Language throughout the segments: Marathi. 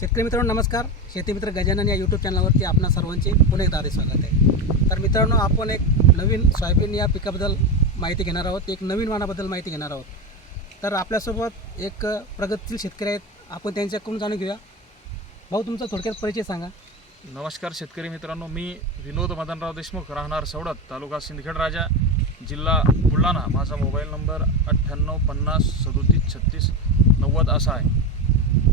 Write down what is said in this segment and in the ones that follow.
शेतकरी मित्रांनो नमस्कार. शेतीमित्र गजानन या यूट्यूब चॅनलवरती आपणा सर्वांचे पुन्हा एकदा आधी स्वागत आहे. तर मित्रांनो आपण एक नवीन सोयाबीन या पिकाबद्दल माहिती घेणार आहोत. एक नवीन वाणाबद्दल माहिती घेणार आहोत. तर आपल्यासोबत एक प्रगतशील शेतकरी आहेत. आपण त्यांच्याकडून जाणून घेऊया. भाऊ तुमचा थोडक्यात परिचय सांगा. नमस्कार शेतकरी मित्रांनो मी विनोद मदनराव देशमुख राहणार सवडत तालुका सिंदखेड राजा जिल्हा बुलढाणा. माझा मोबाईल नंबर अठ्ठ्याण्णव पन्नास सदोतीस छत्तीस नव्वद असा आहे.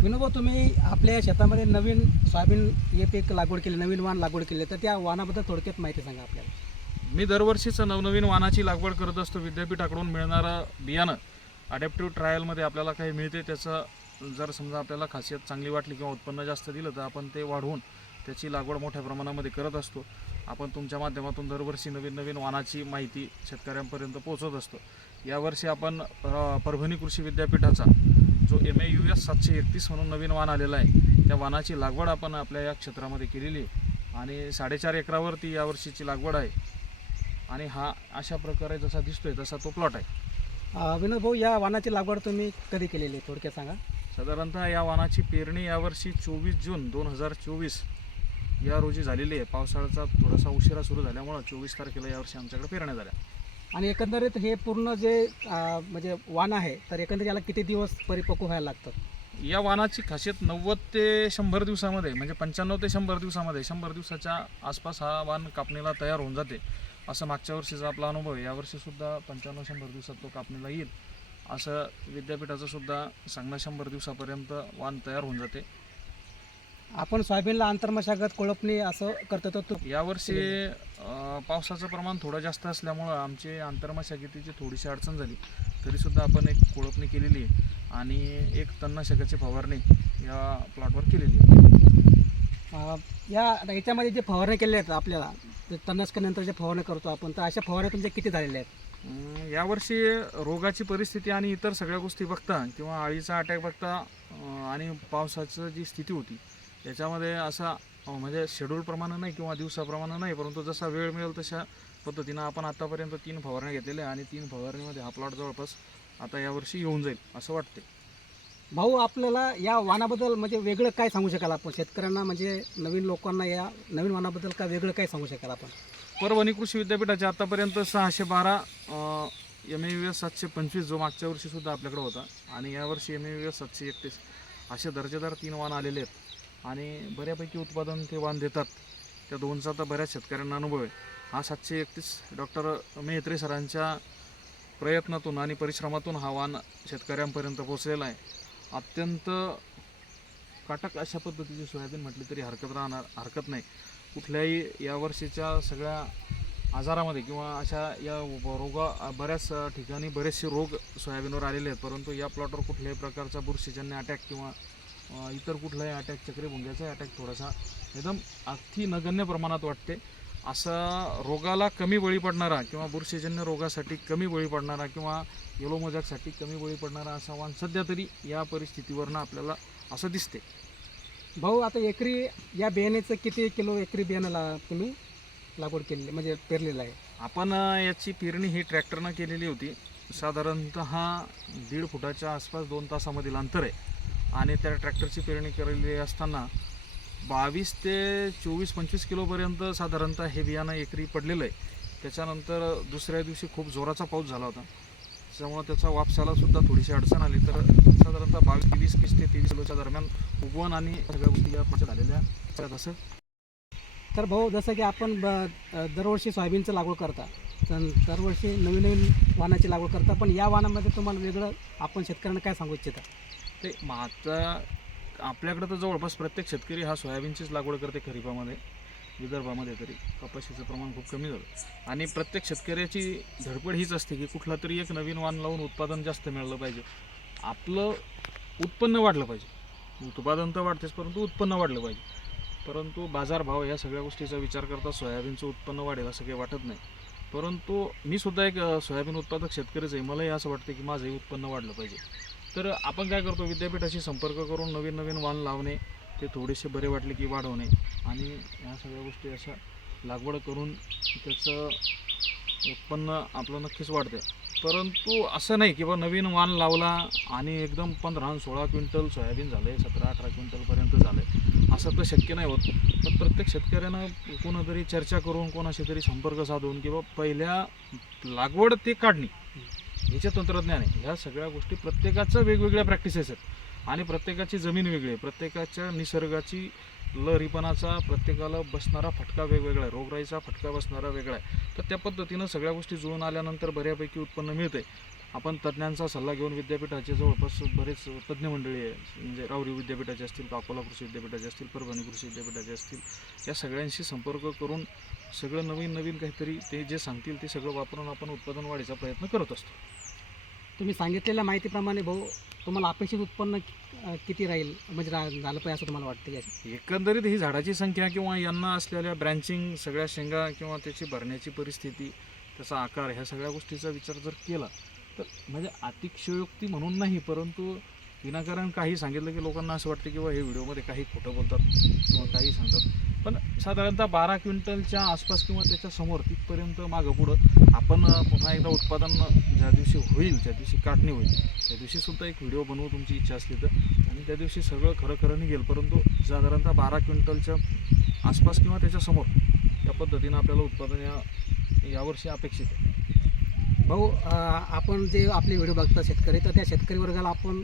विनोबा तुम्ही आपल्या शेतामध्ये नवीन सोयाबीन हे पीक लागवड केली नवीन वाण लागवड केले तर त्या वाणाबद्दल थोडक्यात माहिती सांगा आपल्याला. मी दरवर्षीच नवनवीन वाहनाची लागवड करत असतो. विद्यापीठाकडून मिळणारं बियाणं अडॅप्टिव्ह ट्रायलमध्ये आपल्याला काही मिळते. त्याचं जर समजा आपल्याला खासियत चांगली वाटली किंवा उत्पन्न जास्त दिलं तर आपण ते वाढवून त्याची लागवड मोठ्या प्रमाणामध्ये करत असतो. आपण तुमच्या माध्यमातून दरवर्षी नवीन नवीन वाहनाची माहिती शेतकऱ्यांपर्यंत पोहोचत असतो. यावर्षी आपण परभणी कृषी विद्यापीठाचा जो एम ए यू एस सातशे एकतीस म्हणून नवीन वाण आलेला आहे त्या वाणाची लागवड आपण आपल्या या क्षेत्रामध्ये केलेली आहे. आणि साडेचार एकरावरती यावर्षीची लागवड आहे. आणि हा अशा प्रकारे जसा दिसतोय तसा तो प्लॉट आहे. विनोद भाऊ या वाणाची लागवड तुम्ही कधी केलेली आहे? थोडक्यात सांगा. साधारणतः या वाणाची पेरणी यावर्षी चोवीस जून दोन हजार चोवीस या रोजी झालेली आहे. पावसाळ्याचा थोडासा उशिरा सुरू झाल्यामुळं चोवीस तारखेला यावर्षी आमच्याकडे पेरण्या झाल्या. आणि एकंदरीत हे पूर्ण जे म्हणजे वाण आहे तर एकंदरीत याला किती दिवस परिपक्व व्हायला लागतात या वाणाची खासियत नव्वद ते शंभर दिवसामध्ये म्हणजे पंच्याण्णव ते शंभर दिवसामध्ये शंभर दिवसाच्या आसपास हा वाण कापणीला तयार होऊन जाते. असं मागच्या वर्षीचा आपला अनुभव आहे. यावर्षीसुद्धा पंच्याण्णव शंभर दिवसात तो कापणीला येईल. असं विद्यापीठाचं सुद्धा सांगणं शंभर दिवसापर्यंत वाण तयार होऊन जाते. आपण सोयाबीनला आंतरमशागत कोळपणी असं करतो तर तू यावर्षी अं, पावसाचं प्रमाण थोडं जास्त असल्यामुळं आमची आंतरमशागतीची थोडीशी अडचण झाली. तरीसुद्धा आपण एक कोळपणी केलेली आहे आणि एक तणनाशकाची फवारणी या प्लॉटवर केलेली आहे. अं, या याच्यामध्ये जे फवारणी केल्या आहेत आपल्याला ते तणनाशकानंतर जे फवारणी करतो आपण तर अशा फवारण्या तुमच्या किती झालेल्या आहेत? अं, यावर्षी रोगाची परिस्थिती आणि इतर सगळ्या गोष्टी बघता किंवा अळीचा अटॅक बघता अं, आणि पावसाचं जी स्थिती होती याच्यामध्ये असा म्हणजे शेड्यूलप्रमाणे नाही किंवा दिवसाप्रमाणे नाही परंतु जसा वेळ मिळेल तशा पद्धतीनं आपण आतापर्यंत तीन फवारण्या घेतलेल्या आहे आणि तीन फवारणीमध्ये हा प्लॉट जवळपास आता यावर्षी येऊन जाईल असं वाटते भाऊ आपल्याला या वाणाबद्दल म्हणजे वेगळं काय सांगू शकाल आपण? शेतकऱ्यांना म्हणजे नवीन लोकांना या नवीन वाणाबद्दल काय वेगळं काय सांगू शकाल आपण? परभणी कृषी विद्यापीठाचे आतापर्यंत सहाशे बारा एम ए यू एस सातशे पंचवीस जो मागच्या वर्षीसुद्धा आपल्याकडे होता आणि यावर्षी एम ए यू एस सातशे एकतीस असे दर्जेदार तीन वाण आलेले आहेत. आणि बऱ्यापैकी उत्पादन ते वाण देतात. त्या दोनचा आता बऱ्याच शेतकऱ्यांना अनुभव आहे. हा सातशे एकतीस डॉक्टर मेहत्रे सरांच्या प्रयत्नातून आणि परिश्रमातून हा वाण शेतकऱ्यांपर्यंत पोहोचलेला आहे. अत्यंत काटक अशा पद्धतीची सोयाबीन म्हटली तरी हरकत राहणार हरकत नाही. कुठल्याही यावर्षीच्या सगळ्या आजारामध्ये किंवा अशा या रोगा बऱ्याच ठिकाणी बरेचसे रोग सोयाबीनवर आलेले आहेत. परंतु या प्लॉटवर कुठल्याही प्रकारचा बुरशीजन्य अटॅक किंवा इतर कुठलाही अटॅक चक्रीभुंग्याचा अटॅक थोडासा एकदम अति नगण्य प्रमाणात वाटते. असा रोगाला कमी बळी पडणारा किंवा बुरशीजन्य रोगासाठी कमी बळी पडणारा किंवा येलो मोजॅकसाठी कमी बळी पडणारा असा वाण सध्या तरी या परिस्थितीवरनं आपल्याला असं दिसते. भाऊ आता एकरी या बियाण्याचं किती किलो एकरी बियाण्याला तुम्ही लागवड केलेली म्हणजे पेरलेलं आहे? आपण याची पेरणी ही ट्रॅक्टरनं केलेली होती. साधारणतः दीड फुटाच्या आसपास दोन तासामधील अंतर आहे. आणि त्या ट्रॅक्टरची पेरणी केलेली असताना बावीस ते चोवीस पंचवीस किलोपर्यंत साधारणतः हे बियाणं एकरी पडलेलं आहे. त्याच्यानंतर दुसऱ्या दिवशी खूप जोराचा पाऊस झाला होता. त्यामुळं त्याचा वापसाला सुद्धा थोडीशी अडचण आली. तर साधारणतः बावीस वीस वीस ते तेवीस किलोच्या दरम्यान उगवण आणि सगळ्या गोष्टी या पुढच्या झालेल्या आहेत असं. तर भाऊ जसं की आपण ब दरवर्षी सोयाबीनचं लागवड करता तर दरवर्षी नवीन नवीन वाहनाची लागवड करता पण या वाहनामध्ये तुम्हाला वेगळं आपण शेतकऱ्यांना काय सांगू इच्छिता? ते मागचा आपल्याकडं तर जवळपास प्रत्येक शेतकरी हा सोयाबीनचीच लागवड करते खरीपामध्ये विदर्भामध्ये तरी. कपाशीचं प्रमाण खूप कमी झालं. आणि प्रत्येक शेतकऱ्याची धडपड हीच असते की कुठला तरी एक नवीन वाण लावून उत्पादन जास्त मिळालं पाहिजे. आपलं उत्पन्न वाढलं पाहिजे. उत्पादन तर वाढतेच परंतु उत्पन्न वाढलं पाहिजे. परंतु बाजारभाव या सगळ्या गोष्टीचा विचार करता सोयाबीनचं उत्पन्न वाढेल असं काही वाटत नाही. परंतु मी सुद्धा एक सोयाबीन उत्पादक शेतकरीच आहे. मलाही असं वाटतं की माझंही उत्पन्न वाढलं पाहिजे. तर आपण काय करतो विद्यापीठाशी संपर्क करून नवीन नवीन वाण लावणे ते थोडेसे बरे वाटले की वाढवणे. आणि ह्या सगळ्या गोष्टी अशा लागवड करून त्याचं उत्पन्न आपलं नक्कीच वाढते. परंतु असं नाही की बा नवीन वाण लावला आणि एकदम पंधरा आणि सोळा क्विंटल सोयाबीन झालं आहे सतरा अठरा क्विंटलपर्यंत झालं आहे असं तर शक्य नाही होत. पण प्रत्येक शेतकऱ्यानं कोणातरी चर्चा करून कोणाशी तरी संपर्क साधून किंवा पहिल्या लागवड ते काढणी. याचे तंत्रज्ञान आहे. ह्या सगळ्या गोष्टी प्रत्येकाचं वेगवेगळ्या प्रॅक्टिसेस आहेत. आणि प्रत्येकाची जमीन वेगळी आहे. प्रत्येकाच्या निसर्गाची लहरीपणाचा प्रत्येकाला बसणारा फटका वेगवेगळा आहे. रोगराईचा फटका बसणारा वेगळा आहे. तर त्या पद्धतीनं सगळ्या गोष्टी जुळून आल्यानंतर बऱ्यापैकी उत्पन्न मिळते. आपण तज्ज्ञांचा सल्ला घेऊन विद्यापीठाचे जवळपास बरेच तज्ज्ञ मंडळी आहे. म्हणजे रावरी विद्यापीठाचे असतील अकोला कृषी विद्यापीठाचे असतील परभणी कृषी विद्यापीठाचे असतील या सगळ्यांशी संपर्क करून सगळं नवीन नवीन काहीतरी ते जे सांगतील ते सगळं वापरून आपण उत्पादन वाढीचा प्रयत्न करत असतो. तुम्ही सांगितलेल्या माहितीप्रमाणे भाऊ तुम्हाला अपेक्षित उत्पन्न किती राहील? म्हणजे रा- झालं पाहिजे असं तुम्हाला वाटतं की एकंदरीत ही झाडाची संख्या किंवा यांना असलेल्या ब्रँचिंग सगळ्या शेंगा किंवा त्याची भरण्याची परिस्थिती त्याचा आकार ह्या सगळ्या गोष्टीचा विचार जर केला तर म्हणजे अतिशयोक्ती म्हणून नाही परंतु विनाकारण काही सांगितलं की लोकांना असं वाटतं की बा हे व्हिडिओमध्ये काही खोटं बोलतात किंवा काही सांगतात. पण साधारणतः बारा क्विंटलच्या आसपास किंवा त्याच्यासमोर तिथपर्यंत मागं पुढं आपण पुन्हा एकदा उत्पादन ज्या दिवशी होईल ज्या दिवशी काढणी होईल त्या दिवशी सुद्धा एक व्हिडिओ बनवू तुमची इच्छा असली तर. आणि त्या दिवशी सगळं खरं खरं निघेल परंतु साधारणतः बारा क्विंटलच्या आसपास किंवा त्याच्यासमोर या पद्धतीनं आपल्याला उत्पादन या यावर्षी अपेक्षित आहे. भाऊ आपण जे आपले व्हिडिओ बघता शेतकरी तर त्या शेतकरी वर्गाला आपण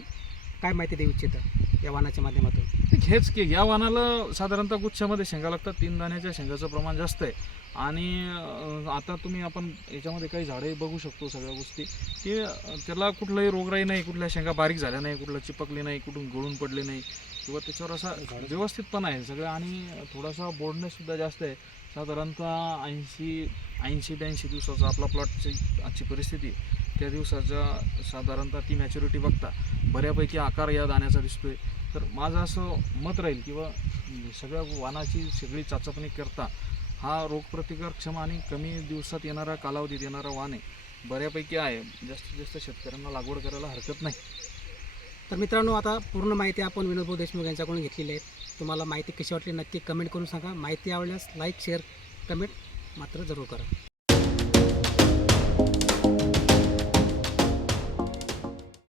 काय माहिती देऊ इच्छिता? या वाहनाच्या माध्यमातून? हेच की या वाहनाला साधारणतः गुच्छामध्ये शेंगा लागतात. तीन दाण्याच्या शेंगाचं प्रमाण जास्त आहे. आणि अं, आता तुम्ही आपण याच्यामध्ये काही झाडे बघू शकतो सगळ्या गोष्टी की अं, त्याला कुठलाही रोगराई नाही कुठल्या शेंगा बारीक झाल्या नाही कुठलं चिपकली नाही कुठून गळून पडले नाही किंवा त्याच्यावर असा व्यवस्थितपणा आहे सगळं. आणि थोडासा बोर्डनेस सुद्धा जास्त आहे. साधारणतः ऐंशी ऐंशी ब्याऐंशी दिवसाचा आपला प्लॉटची आजची परिस्थिती त्या दिवसाच्या साधारणतः ती मॅच्युरिटी बघता बऱ्यापैकी आकार या दाण्याचा दिसतोय. तर माझं असं मत राहील किंवा सगळ्या वाहनाची सगळी चाचपणी करता हा रोगप्रतिकारक्षम आणि कमी दिवसात येणारा कालावधीत येणारा वाहन आहे बऱ्यापैकी आहे. जास्तीत जास्त शेतकऱ्यांना लागवड करायला हरकत नाही. तर मित्रांनो आता पूर्ण माहिती आपण विनोदभाऊ देशमुख यांच्याकडून घेतलेली आहे. तुम्हाला माहिती कशी वाटली नक्की कमेंट करून सांगा. माहिती आवडल्यास लाईक शेअर कमेंट मात्र जरूर करा.